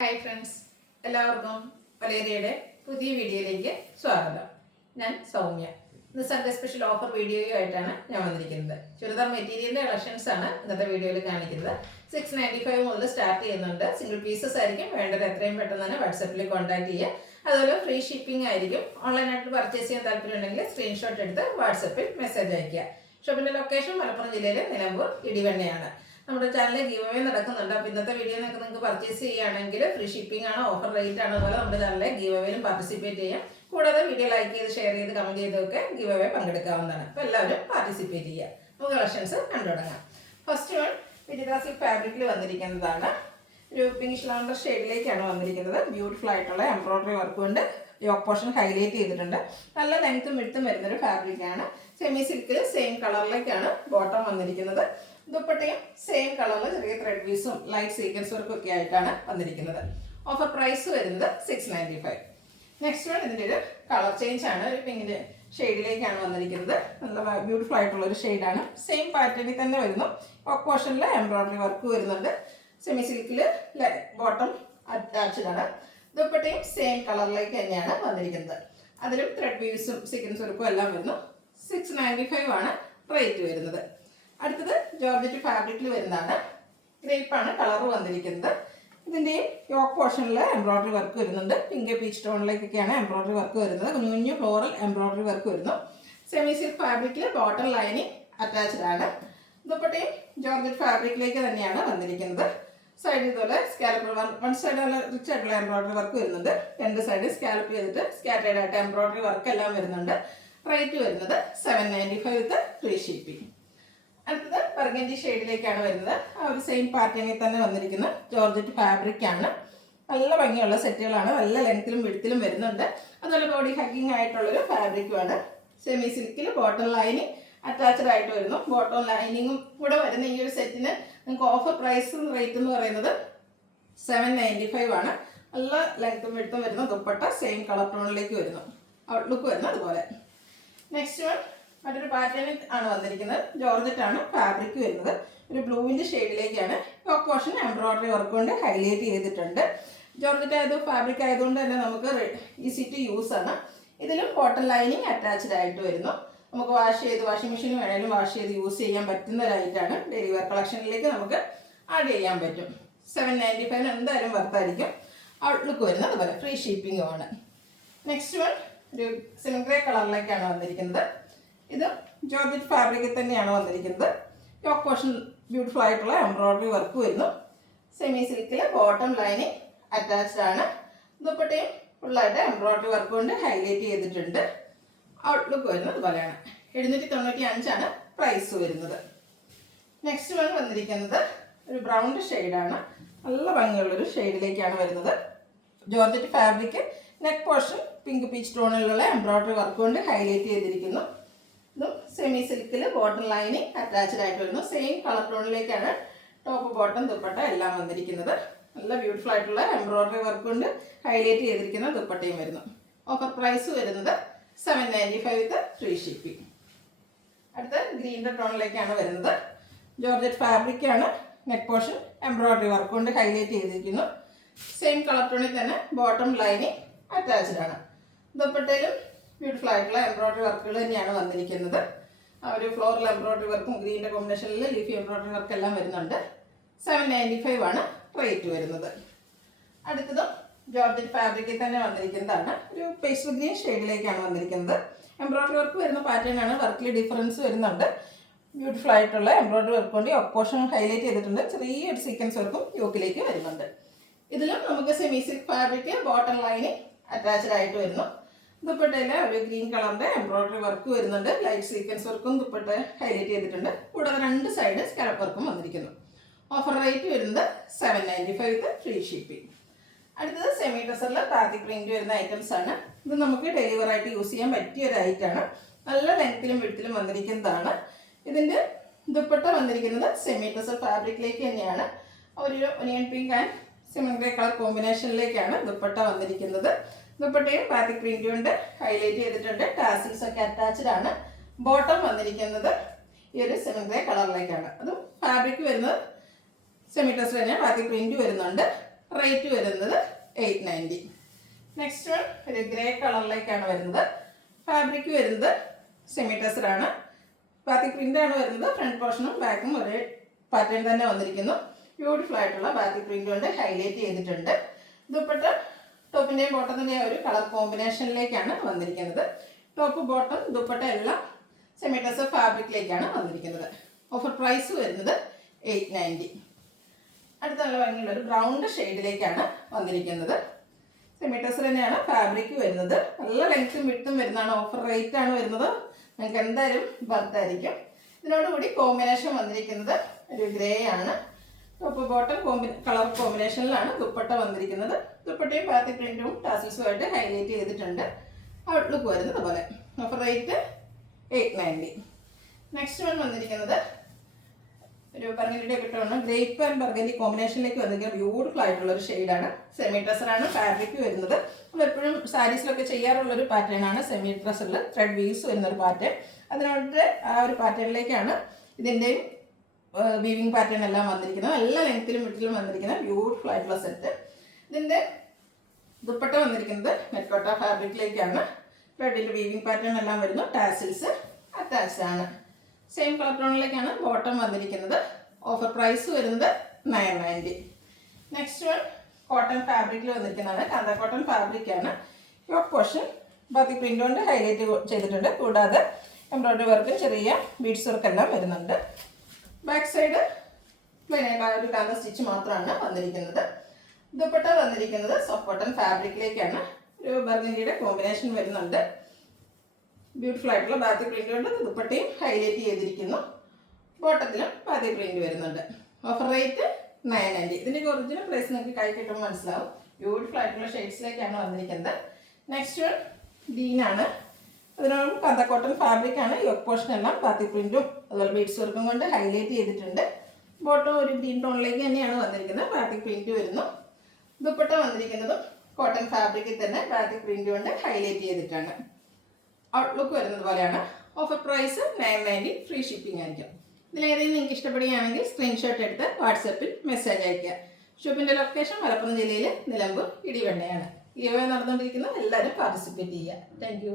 Hi friends, എല്ലാവർക്കും വലേറിയയുടെ പുതിയ വീഡിയോയിലേക്ക് സ്വാഗതം. ഞാൻ സൗമ്യ. ഇന്ന് സൺഡേ സ്പെഷ്യൽ ഓഫർ വീഡിയോയുമായിട്ടാണ് ഞാൻ വന്നിരിക്കുന്നത്. ചുരിദാർ മെറ്റീരിയലിൻ്റെ കളക്ഷൻസ് ആണ് ഇന്നത്തെ വീഡിയോയിൽ കാണിക്കുന്നത്. 695 മുതൽ സ്റ്റാർട്ട് ചെയ്യുന്നുണ്ട്. സിംഗിൾ പീസസ് ആയിരിക്കും. വേണ്ടത് എത്രയും പെട്ടെന്ന് തന്നെ വാട്സപ്പിൽ കോൺടാക്ട് ചെയ്യുക. അതുപോലെ ഫ്രീ ഷിപ്പിംഗ് ആയിരിക്കും. ഓൺലൈനായിട്ട് പർച്ചേസ് ചെയ്യാൻ താല്പര്യമുണ്ടെങ്കിൽ സ്ക്രീൻഷോട്ട് എടുത്ത് വാട്സപ്പിൽ മെസ്സേജ് അയയ്ക്കുക. ഷോപ്പിൻ്റെ ലൊക്കേഷൻ മലപ്പുറം ജില്ലയിലെ നിലമ്പൂർ ഇടിവണ്ണയാണ്. നമ്മുടെ ചാനലിൽ ഗീവ് അവേ നടക്കുന്നുണ്ട്. അപ്പോൾ ഇന്നത്തെ വീഡിയോ നിങ്ങൾക്ക് പർച്ചേസ് ചെയ്യുകയാണെങ്കിൽ ഫ്രീ ഷിപ്പിംഗ് ആണ്, ഓഫർ റേറ്റ് ആണ്. അതുപോലെ നമ്മുടെ ചാനലിലെ ഗീവ് അവേയിലും പാർട്ടിസിപ്പേറ്റ് ചെയ്യാം. കൂടാതെ വീഡിയോ ലൈക്ക് ചെയ്ത് ഷെയർ ചെയ്ത് കമൻറ്റ് ചെയ്തൊക്കെ ഗീവ് അവേ പങ്കെടുക്കാവുന്നതാണ്. അപ്പോൾ എല്ലാവരും പാർട്ടിസിപ്പേറ്റ് ചെയ്യുക. നമുക്ക് കളക്ഷൻസ് കണ്ടു തുടങ്ങാം. ഫസ്റ്റ് വൺ വിജിതാസിൽ ഫാബ്രിക്കിൽ വന്നിരിക്കുന്നതാണ്. ഒരു പിങ്കിഷ് ലാവണ്ടർ ഷെയ്ഡിലേക്കാണ് വന്നിരിക്കുന്നത്. ബ്യൂട്ടിഫുൾ ആയിട്ടുള്ള എംബ്രോയ്ഡറി വർക്ക് കൊണ്ട് യോക്ക് പോർഷൻ ഹൈലൈറ്റ് ചെയ്തിട്ടുണ്ട്. നല്ല ലെങ്ത്തും വിഡ്ത്തും വരുന്നൊരു ഫാബ്രിക്കാണ്. സെമി സിൽക്കിൽ സെയിം കളറിലേക്കാണ് ബോട്ടം വന്നിരിക്കുന്നത്. ദുപ്പട്ടയും സെയിം കളറിൽ ചെറിയ ത്രെഡ് പീസും ലൈറ്റ് സീക്വൻസ് വർക്കും ഒക്കെ ആയിട്ടാണ് വന്നിരിക്കുന്നത്. ഓഫർ പ്രൈസ് വരുന്നത് 695. നെക്സ്റ്റ് വൺ ഇതിൻ്റെ ഒരു കളർ ചേഞ്ച് ആണ്. ഒരു പിങ്കിൻ്റെ ഷെയ്ഡിലേക്കാണ് വന്നിരിക്കുന്നത്. നല്ല ബ്യൂട്ടിഫുൾ ആയിട്ടുള്ള ഒരു ഷെയ്ഡാണ്. സെയിം പാറ്റേണിൽ തന്നെ വരുന്നു. യോക്ക് പോർഷനിൽ എംബ്രോയ്ഡറി വർക്ക് വരുന്നുണ്ട്. സെമി സിൽക്കിൽ ബോട്ടം അറ്റാച്ച്ഡ് ആണ്. ദുപ്പട്ടയും സെയിം കളറിലേക്ക് തന്നെയാണ് വന്നിരിക്കുന്നത്. അതിലും ത്രെഡ് വീവ്സും സീക്വൻസ് വർക്കും എല്ലാം വരുന്നു. 695 ആണ് റേറ്റ് വരുന്നത്. അടുത്തത് ജോർജറ്റ് ഫാബ്രിക്കിൽ വരുന്നതാണ്. ഗ്രേപ്പാണ് കളർ വന്നിരിക്കുന്നത്. ഇതിൻ്റെയും യോക്ക് പോർഷനിൽ എംബ്രോയ്ഡറി വർക്ക് വരുന്നുണ്ട്. പിങ്ക് പീച്ച് ടോണിലേക്കൊക്കെയാണ് എംബ്രോയ്ഡറി വർക്ക് വരുന്നത്. കുഞ്ഞു കുഞ്ഞു ഫ്ലോറൽ എംബ്രോയ്ഡറി വർക്ക് വരുന്നു. സെമി സിൽക്ക് ഫാബ്രിക്കിൽ ബോട്ടം ലൈനിങ് അറ്റാച്ച്ഡ് ആണ്. ദുപ്പട്ടയും ജോർജറ്റ് ഫാബ്രിക്കിലേക്ക് തന്നെയാണ് വന്നിരിക്കുന്നത്. സൈഡ് ഇതുപോലെ സ്കാലപ്പ് വൺ സൈഡ് നല്ല റിച്ച് ആയിട്ടുള്ള എംബ്രോയ്ഡറി വർക്ക് വരുന്നുണ്ട്. രണ്ട് സൈഡ് സ്കാലപ്പ് ചെയ്തിട്ട് സ്കാറ്റേഡ് ആയിട്ട് എംബ്രോയ്ഡറി വർക്ക് എല്ലാം വരുന്നുണ്ട്. റേറ്റ് വരുന്നത് 795 വിത്ത് ഫ്രീ ഷിപ്പിംഗ്. അടുത്തത് ബർഗൻഡി ഷെയ്ഡിലേക്കാണ് വരുന്നത്. ആ ഒരു സെയിം പാറ്റേണിൽ തന്നെ വന്നിരിക്കുന്ന ജോർജറ്റ് ഫാബ്രിക് ആണ്. നല്ല ഭംഗിയുള്ള സെറ്റുകളാണ്. നല്ല ലെങ്ത്തിലും വിഡ്ത്തിലും വരുന്നുണ്ട്. അതുപോലെ ബോഡി ഹഗ്ഗിങ് ആയിട്ടുള്ളൊരു ഫാബ്രിക്കുമാണ്. സെമി സിൽക്കിൽ ബോട്ടം ലൈനിങ് അറ്റാച്ച്ഡ് ആയിട്ട് വരുന്നു. ബോട്ടം ലൈനിങ്ങും കൂടെ വരുന്ന ഈ ഒരു സെറ്റിന് നിങ്ങൾക്ക് ഓഫർ പ്രൈസ് റേറ്റ് എന്ന് പറയുന്നത് 795 ആണ്. നല്ല ലെങ്ത്തും വിഡ്ത്തും വരുന്ന ദുപ്പട്ട സെയിം കളർ ടോണിലേക്ക് വരുന്നു. ഔട്ട്ലുക്ക് വരുന്നത് അതുപോലെ. നെക്സ്റ്റ് വൺ മറ്റൊരു പാറ്റേണിൽ ആണ് വന്നിരിക്കുന്നത്. ജോർജറ്റ് ആണ് ഫാബ്രിക് വരുന്നത്. ഒരു ബ്ലൂവിൻ്റെ ഷെയ്ഡിലേക്കാണ്. യോക്ക് പോർഷൻ എംബ്രോയ്ഡറി വർക്ക് കൊണ്ട് ഹൈലൈറ്റ് ചെയ്തിട്ടുണ്ട്. ജോർജറ്റ് ഫാബ്രിക് ആയതുകൊണ്ട് തന്നെ നമുക്ക് ഈസി ടു യൂസ് ആണ്. ഇതിലും കോട്ടൺ ലൈനിങ് അറ്റാച്ച്ഡ് ആയിട്ട് വരുന്നു. നമുക്ക് വാഷിംഗ് മെഷീൻ വേണമെങ്കിലും വാഷ് ചെയ്ത് യൂസ് ചെയ്യാൻ പറ്റുന്ന ഒരായിട്ടാണ്. ഡെയിലി വെയർ കളക്ഷനിലേക്ക് നമുക്ക് ആഡ് ചെയ്യാൻ പറ്റും. 795 എന്തായാലും വർത്തായിരിക്കും. ഔട്ട്ലുക്ക് വരുന്നത് അതുപോലെ ഫ്രീ ഷിപ്പിംഗും ആണ്. നെക്സ്റ്റ് വൺ ഒരു സിമൻ ഗ്രേ കളറിലേക്കാണ് വന്നിരിക്കുന്നത്. ഇത് ജോർജറ്റ് ഫാബ്രിക്കിൽ തന്നെയാണ് വന്നിരിക്കുന്നത്. യോക്ക് പോർഷൻ ബ്യൂട്ടിഫുൾ ആയിട്ടുള്ള എംബ്രോയ്ഡറി വർക്ക് വരുന്നു. സെമി സിൽക്കിൽ ബോട്ടം ലൈനിങ് അറ്റാച്ച്ഡ് ആണ്. ദുപ്പട്ടയും ഫുള്ളായിട്ട് എംബ്രോയ്ഡറി വർക്ക് കൊണ്ട് ഹൈലൈറ്റ് ചെയ്തിട്ടുണ്ട്. ഔട്ട്ലുക്ക് വരുന്നത് അതുപോലെയാണ്. 795 ആണ് പ്രൈസ് വരുന്നത്. നെക്സ്റ്റ് വൺ വന്നിരിക്കുന്നത് ഒരു ബ്രൗൺ ഷെയ്ഡാണ്. നല്ല ഭംഗിയുള്ളൊരു ഷെയ്ഡിലേക്കാണ് വരുന്നത്. Georgette fabric neck portion pink peach ടോണിലുള്ള എംബ്രോയ്ഡറി വർക്ക് കൊണ്ട് ഹൈലൈറ്റ് ചെയ്തിരിക്കുന്നു. ഇതും സെമി സിൽക്കിൽ ബോട്ടം ലൈനിങ് അറ്റാച്ച്ഡ് ആയിട്ട് വരുന്നു. സെയിം കളർ ടോണിലേക്കാണ് ടോപ്പ് ബോട്ടം ദുപ്പട്ട എല്ലാം വന്നിരിക്കുന്നത്. നല്ല ബ്യൂട്ടിഫുൾ ആയിട്ടുള്ള എംബ്രോയ്ഡറി വർക്ക് കൊണ്ട് ഹൈലൈറ്റ് ചെയ്തിരിക്കുന്ന ദുപ്പട്ടയും വരുന്നു. ഓഫർ പ്രൈസ് വരുന്നത് 795 വിത്ത് ഫ്രീ ഷിപ്പിംഗ്. അടുത്ത ഗ്രീൻ ടോണിലേക്കാണ് വരുന്നത്. ജോർജറ്റ് ഫാബ്രിക് ആണ്. നെക്ക് പോർഷൻ എംബ്രോയ്ഡറി വർക്ക് കൊണ്ട് ഹൈലൈറ്റ് ചെയ്തിരിക്കുന്നു. സെയിം കളർ ടോണിൽ തന്നെ ബോട്ടം ലൈനിങ് അറ്റാച്ച്ഡ് ആണ്. ദുപ്പട്ടയിലും ബ്യൂട്ടിഫുൾ ആയിട്ടുള്ള എംബ്രോയ്ഡറി വർക്കുകൾ തന്നെയാണ് വന്നിരിക്കുന്നത്. ആ ഒരു ഫ്ലോറൽ എംബ്രോയ്ഡറി വർക്കും ഗ്രീൻ്റെ കോമ്പിനേഷനിൽ ലീഫി എംബ്രോയ്ഡറി വർക്ക് എല്ലാം വരുന്നുണ്ട്. 795 ആണ് റേറ്റ് വരുന്നത്. അടുത്തതും ജോർജറ്റ് ഫാബ്രിക്കിൽ തന്നെ വന്നിരിക്കുന്നതാണ്. ഒരു പേസ്റ്റൽ ഗ്രീൻ ഷെയ്ഡിലേക്കാണ് വന്നിരിക്കുന്നത്. എംബ്രോയ്ഡറി വർക്ക് വരുന്ന പാറ്റേൺ ആണ്. വർക്കിൽ ഡിഫറൻസ് വരുന്നുണ്ട്. ബ്യൂട്ടിഫുൾ ആയിട്ടുള്ള എംബ്രോയ്ഡറി വർക്ക് കൊണ്ട് യോക്ക് പോർഷൻ ഹൈലൈറ്റ് ചെയ്തിട്ടുണ്ട്. ചെറിയൊരു സീക്വൻസ് വർക്കും യോക്കിലേക്ക് വരുന്നുണ്ട്. ഇതിലും നമുക്ക് semi silk fabric bottom lining attached ആയിട്ട് വരുന്നു. ദുപ്പട്ടയിൽ ഒരു ഗ്രീൻ കളറിൻ്റെ എംബ്രോയ്ഡറി വർക്ക് വരുന്നുണ്ട്. ലൈറ്റ് സീക്വൻസ് വർക്കും ദുപ്പട്ട ഹൈലൈറ്റ് ചെയ്തിട്ടുണ്ട്. കൂടാതെ രണ്ട് സൈഡ് സ്കാലപ്പ് വർക്കും വന്നിരിക്കുന്നു. ഓഫർ റേറ്റ് വരുന്നത് 795 വിത്ത് ഫ്രീ ഷിപ്പിംഗ്. അടുത്തത് സെമി ഡ്രസ്സറിൽ ബാത്തിക് പ്രിന്റ് വരുന്ന ഐറ്റംസ് ആണ്. ഇത് നമുക്ക് ഡെലിവർ ആയിട്ട് യൂസ് ചെയ്യാൻ പറ്റിയ ഒരു ഐറ്റാണ്. നല്ല ലെങ്ത്തിലും വിഡ്ത്തിലും വന്നിരിക്കുന്നതാണ്. ഇതിൻ്റെ ദുപ്പട്ട വന്നിരിക്കുന്നത് സെമി ഡ്രസ്സർ ഫാബ്രിക്കിലേക്ക് തന്നെയാണ്. ഒരു onion pink and cement grey colour കോമ്പിനേഷനിലേക്കാണ് ദുപ്പട്ട വന്നിരിക്കുന്നത്. ദുപ്പട്ടയും ബാത്തിക് പ്രിന്റ് കൊണ്ട് ഹൈലൈറ്റ് ചെയ്തിട്ടുണ്ട്. ടാസിൽസ് ഒക്കെ അറ്റാച്ച്ഡ് ആണ്. ബോട്ടം വന്നിരിക്കുന്നത് ഈ ഒരു സിമൻ ഗ്രേ കളറിലേക്കാണ്. അതും ഫാബ്രിക് വരുന്നത് സെമി ഡ്രസ്സർ തന്നെ ബാത്തിക് പ്രിന്റ് വരുന്നുണ്ട്. റേറ്റ് വരുന്നത് 890. നെക്സ്റ്റ് വൺ ഒരു ഗ്രേ കളറിലേക്കാണ് വരുന്നത്. ഫാബ്രിക് വരുന്നത് സെമി ടെസറാണ്. ബാത്തിക് പ്രിൻ്റാണ് വരുന്നത്. ഫ്രണ്ട് പോർഷനും ബാക്കും ഒരേ പാറ്റേൺ തന്നെ വന്നിരിക്കുന്നു. ബ്യൂട്ടിഫുൾ ആയിട്ടുള്ള ബാത്തിക് പ്രിൻ്റ് കൊണ്ട് ഹൈലൈറ്റ് ചെയ്തിട്ടുണ്ട്. ദുപ്പട്ട ടോപ്പിൻ്റെയും ബോട്ടത്തിൻ്റെയും ഒരു കളർ കോമ്പിനേഷനിലേക്കാണ് വന്നിരിക്കുന്നത്. ടോപ്പ് ബോട്ടം ദുപ്പട്ട എല്ലാം സെമി ടെസർ ഫാബ്രിക്കിലേക്കാണ് വന്നിരിക്കുന്നത്. ഓഫർ പ്രൈസ് വരുന്നത് 890. അടുത്ത നല്ല ഭംഗിയുള്ള ഒരു ബ്രൗൺ ഷെയ്ഡിലേക്കാണ് വന്നിരിക്കുന്നത്. സെമി ടെസർ തന്നെയാണ് ഫാബ്രിക് വരുന്നത്. നല്ല ലെങ്ത്തും വിട്ടും വരുന്നതാണ്. ഓഫർ റേറ്റ് ആണ് വരുന്നത്. നിങ്ങൾക്ക് എന്തായാലും ബർത്തായിരിക്കും. ഇതിനോടുകൂടി കോമ്പിനേഷൻ വന്നിരിക്കുന്നത് ഒരു ഗ്രേ ആണ്. ടോപ്പ് ബോട്ടം കളർ കോമ്പിനേഷനിലാണ് ദുപ്പട്ട വന്നിരിക്കുന്നത്. ദുപ്പട്ടയും ബാത്തിക് പ്രിന്റും ടാസിൽസുമായിട്ട് ഹൈലൈറ്റ് ചെയ്തിട്ടുണ്ട്. ഔട്ട്ലുക്ക് വരുന്നത് പോലെ. Offer rate 890. നെക്സ്റ്റ് വൺ വന്നിരിക്കുന്നത് ഒരു ബർഗൻഡിയുടെ കിട്ടുന്ന ഗ്രേപ്പ് ആൻഡ് ബർഗൻഡി കോമ്പിനേഷനിലേക്ക് വന്നിരിക്കുന്ന ബ്യൂട്ടിഫുൾ ആയിട്ടുള്ള ഒരു ഷെയ്ഡാണ്. സെമി ടെസറാണ് ഫാബ്രിക് വരുന്നത്. നമ്മൾ എപ്പോഴും സാരീസിലൊക്കെ ചെയ്യാറുള്ളൊരു പാറ്റേൺ ആണ് സെമി ടെസറിൽ ത്രെഡ് വീവ്സ് വരുന്നൊരു പാറ്റേൺ. അതിനോട്ട് ആ ഒരു പാറ്റേണിലേക്കാണ് ഇതിൻ്റെയും വീവിങ് പാറ്റേൺ എല്ലാം വന്നിരിക്കുന്നത്. നല്ല ലെങ്ത്തിലും വിട്ടിലും വന്നിരിക്കുന്ന ബ്യൂട്ടിഫുൾ ആയിട്ടുള്ള സെറ്റ്. ഇതിൻ്റെ ദുപ്പട്ട വന്നിരിക്കുന്നത് നെറ്റ്കോട്ട ഫാബ്രിക്കിലേക്കാണ്. ത്രെഡിൻ്റെ വീവിങ് പാറ്റേൺ എല്ലാം വരുന്നു. ടാസിൽസ് അറ്റാച്ച്ഡ് ആണ്. സെയിം കളർ ടോണിലേക്കാണ് ബോട്ടം വന്നിരിക്കുന്നത്. ഓഫർ പ്രൈസ് വരുന്നത് 990. നെക്സ്റ്റ് വൺ കോട്ടൺ ഫാബ്രിക്കിൽ വന്നിരിക്കുന്നതാണ്. കാന്ത കോട്ടൺ ഫാബ്രിക്കാണ്. യോക്ക് പോർഷൻ ബാത്തിക് പ്രിൻ്റ് കൊണ്ട് ഹൈലൈറ്റ് ചെയ്തിട്ടുണ്ട്. കൂടാതെ എംബ്രോയ്ഡറി വർക്കും ചെറിയ ബീഡ്സ് വർക്കെല്ലാം വരുന്നുണ്ട്. ബാക്ക് സൈഡ് പ്ലെയിനായിട്ട് ഒരു കാന്ത സ്റ്റിച്ച് മാത്രമാണ് വന്നിരിക്കുന്നത്. ദുപ്പട്ട വന്നിരിക്കുന്നത് സോഫ്റ്റ് കോട്ടൺ ഫാബ്രിക്കിലേക്കാണ്. ഒരു ബർഗൻഡിയുടെ കോമ്പിനേഷൻ വരുന്നുണ്ട്. ബ്യൂട്ടിഫുൾ ആയിട്ടുള്ള ബാത്തിക് പ്രിൻ്റ് കൊണ്ട് ദുപ്പട്ടയും ഹൈലൈറ്റ് ചെയ്തിരിക്കുന്നു. ബോട്ടത്തിലും ബാത്തിക് പ്രിൻ്റ് വരുന്നുണ്ട്. Offer rate 990. ഇതിൻ്റെ ഒറിജിനൽ പ്രൈസ് നിങ്ങൾക്ക് കൈ കിട്ടുമ്പോൾ മനസ്സിലാവും. ബ്യൂട്ടിഫുൾ ആയിട്ടുള്ള ഷെയ്ഡ്സിലേക്കാണ് വന്നിരിക്കുന്നത്. നെക്സ്റ്റ് വൺ ഗ്രീനാണ്. അതിനോട് കാന്ത കോട്ടൺ ഫാബ്രിക്കാണ്. യോക്ക് പോർഷൻ എല്ലാം ബാത്തിക് പ്രിൻറ്റും അതുപോലെ ബീഡ്സ് വർക്കും കൊണ്ട് ഹൈലൈറ്റ് ചെയ്തിട്ടുണ്ട്. ബോട്ടം ഒരു ഗ്രീൻ ടോണിലേക്ക് തന്നെയാണ് വന്നിരിക്കുന്നത്. ബാത്തിക് പ്രിൻറ്റ് വരുന്നു. ദുപ്പട്ട വന്നിരിക്കുന്നതും കോട്ടൺ ഫാബ്രിക്കിൽ തന്നെ ബാത്തിക് പ്രിൻറ്റ് കൊണ്ട് ഹൈലൈറ്റ് ചെയ്തിട്ടാണ്. ഔട്ട്ലുക്ക് വരുന്നത് പോലെയാണ്. Offer price 990. ഫ്രീ ഷിപ്പിംഗ് ആയിരിക്കും. ഇതിലേതെങ്കിലും നിങ്ങൾക്ക് ഇഷ്ടപ്പെടുകയാണെങ്കിൽ സ്ക്രീൻഷോട്ട് എടുത്ത് വാട്സപ്പിൽ മെസ്സേജ് അയയ്ക്കുക. ഷോപ്പിൻ്റെ ലൊക്കേഷൻ മലപ്പുറം ജില്ലയിലെ നിലമ്പൂർ ഇടിവണ്ണയാണ്. ഗീവ് അവേ നടന്നുകൊണ്ടിരിക്കുന്ന എല്ലാവരും പാർട്ടിസിപ്പേറ്റ് ചെയ്യുക. താങ്ക്